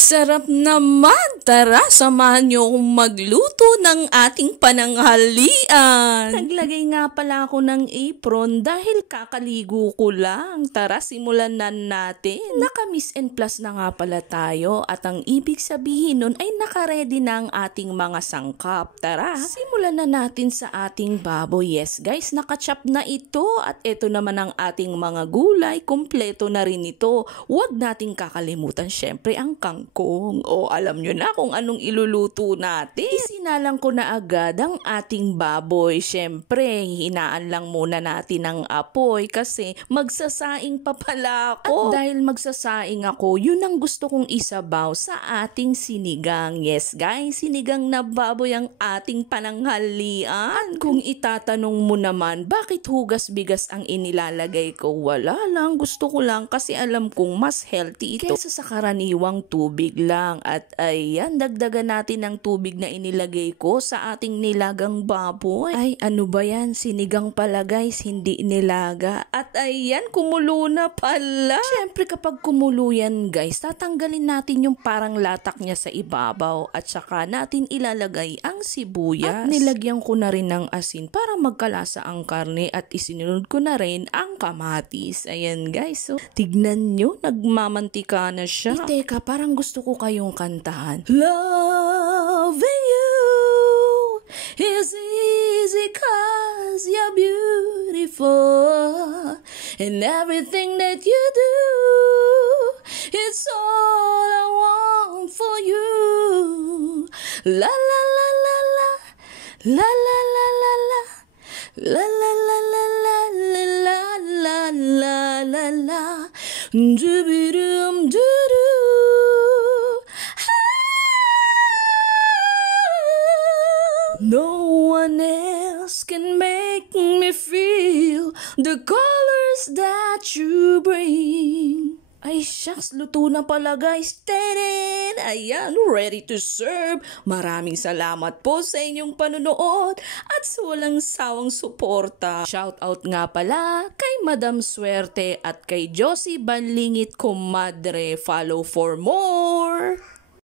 sarap naman! Tara, samahan niyo akong magluto ng ating pananghalian. Naglagay nga pala ako ng apron dahil kakaligo ko lang. Tara, simulan na natin. Naka-Miss and Plus na nga pala tayo at ang ibig sabihin nun ay naka-ready na ang ating mga sangkap. Tara, simulan na natin sa ating baboy. Yes guys, naka-chop na ito at ito naman ang ating mga gulay. Kompleto na rin ito. Huwag nating kakalimutan syempre ang kangkong. O alam nyo na kung anong iluluto natin. Isinalang ko na agad ang ating baboy. Syempre, hinaan lang muna natin ang apoy kasi magsasaing pa pala ako. At dahil magsasaing ako, yun ang gusto kong isabaw sa ating sinigang. Yes guys, sinigang na baboy ang ating pananghalian. At kung itatanong mo naman, bakit hugas bigas ang inilalagay ko? Wala lang, gusto ko lang kasi alam kong mas healthy ito kesa sa karaniwang tubig lang. At ayan, dagdagan natin ng tubig na inilagay ko sa ating nilagang baboy. Ay, ano ba yan? Sinigang pala guys, hindi nilaga. At ayan, kumulo na pala. Siyempre kapag kumulo yan guys, tatanggalin natin yung parang latak niya sa ibabaw at saka natin ilalagay ang sibuyas. At nilagyan ko na rin ng asin para magkalasa ang karne at isinunod ko na rin ang kamatis. Ayan guys, so tignan nyo, nagmamantika na siya. Teka, parang gusto ko kayong kantahan. Loving you is easy cause you're beautiful and everything that you do, it's all I want for you. La la la la la, la la la la la, la la la la la, la la la la la, doo-doo-doo. No one else can make me feel the colors that you bring. Ay shucks, luto na pala guys. Tadaan! Ayan, ready to serve. Maraming salamat po sa inyong panunood at sa walang sawang suporta. Shout out nga pala kay Madam Swerte at kay Josie Banlingit Comadre. Follow for more!